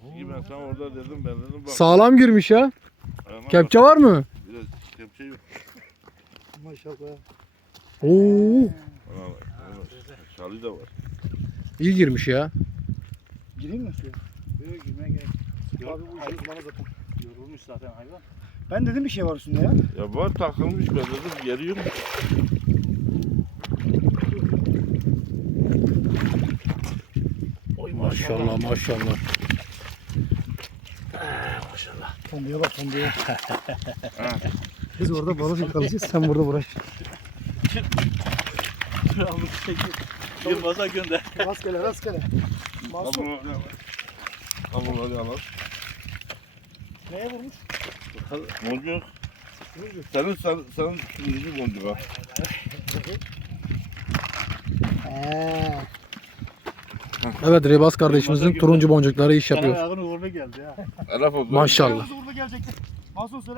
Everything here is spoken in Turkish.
İyi ben sana orada dedim ben dedim bak. Sağlam girmiş ya. Ayağına Kepçe bak. var mı? Biraz kepçe yok. Maşallah. Oo, Ona bak. Şalı da var. iyi girmiş ya. Gireyim mi suya? Böyle girmeye gerek yok. Abi bu işi uzmanı zaten. Yorulmuş zaten hayvan. Ben dedim bir şey var üstünde ya. Ya var takılmış ben dedim geliyor mu? Oy Maşallah maşallah. Maşallah. Tombiye bak tombiye. Ha. Biz orada balık yakalayacağız, sen burada uğraş. Yalnız çekil. Yılmaz'a gönder. Rastgele rastgele. Masum. Kabloları alalım. Neye vurmuş? Boncuk. Senin turuncu boncuk ha. Evet Rebas kardeşimizin turuncu boncukları iş yapıyor. Ayağının uğruna geldi ya. Elaf oldu. Maşallah. Uğurlu gelecekti. Masum söyle.